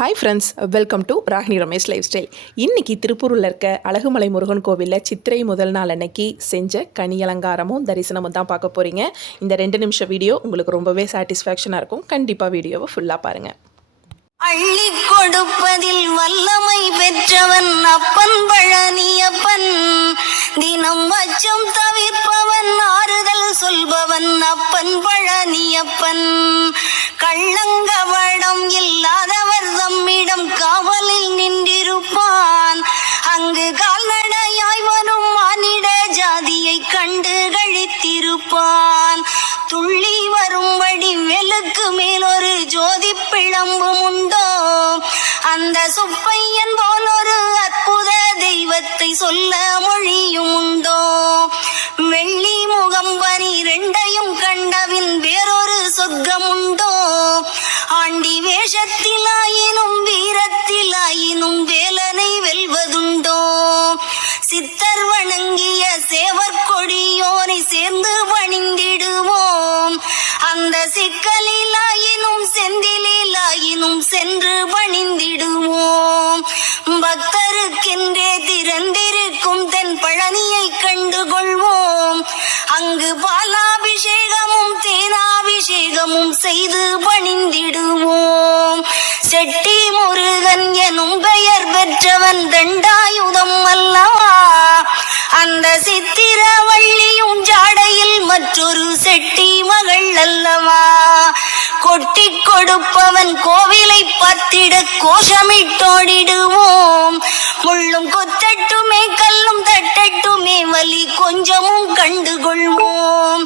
Hi friends welcome to Ragini Ramesh lifestyle இன்றைக்கி திருப்பூரில் இருக்க அழகுமலை முருகன் கோவிலில் சித்திரை முதல் நாள் அன்னைக்கு செஞ்ச கனி அலங்காரமும் தரிசனமும் தான் பார்க்க போகிறீங்க இந்த ரெண்டு நிமிஷம் வீடியோ உங்களுக்கு ரொம்பவே சாட்டிஸ்ஃபேக்ஷனாக இருக்கும். கண்டிப்பாக வீடியோவை ஃபுல்லாக பாருங்கள் அள்ளி கொடுப்பதில் வல்லமை பெற்றவன் அப்பன் பழனியப்பன். தினம் அச்சம் தவிர்ப்பவன் ஆறுதல் சொல்பவன் அப்பன் பழனியப்பன். கள்ளங்கவன் துள்ளி வரும்படி வெலுக்கு மேல் ஒரு ஜோதி பிழம்பும் உண்டோ அந்த சுப்பையன் போல் ஒரு அற்புத தெய்வத்தை சொல்ல மொழியும் உண்டோ வெள்ளி முகம் பனிரெண்டையும் கண்டவின் வேறொரு சொர்க்கம் உண்டோ ஆண்டி வேஷத்தினால் சிக்கலிலாயினும் செந்திலாயினும் சென்று பணிந்திடுவோம் பக்தருக்கென்றே திறந்திருக்கும் தென் பழனியை கண்டுகொள்வோம். அங்கு பாலாபிஷேகமும் தேனாபிஷேகமும் செய்து பணிந்திடுவோம் செட்டி முருகன் எனும் பெயர் பெற்றவன் தண்டாயுதம் அல்லவா? அந்த சித்திரவள்ளியும் ஜாடையில் மற்றொரு செட்டி கொட்டி கொடுப்பவன் கோவிலை பத்திட கோஷமிட்டோடிடுவோம். முள்ளும் கொத்தட்டுமே கல்லும் தட்டட்டுமே வலி கொஞ்சமும் கண்டுகொள்வோம்.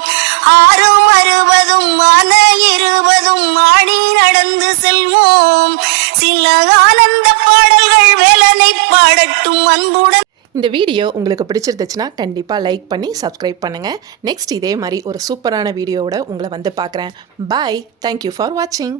ஆறும் அறுபதும் மன இருபதும் ஆடி நடந்து செல்வோம். சில ஆனந்த பாடல்கள் வேலனை பாடட்டும் அன்புடன் இந்த வீடியோ உங்களுக்கு பிடிச்சிருந்துச்சுன்னா கண்டிப்பாக லைக் பண்ணி சப்ஸ்கிரைப் பண்ணுங்கள் நெக்ஸ்ட் இதே மாதிரி ஒரு சூப்பரான வீடியோவோட உங்களை வந்து பார்க்குறேன். பாய் தேங்க்யூ ஃபார் வாட்சிங்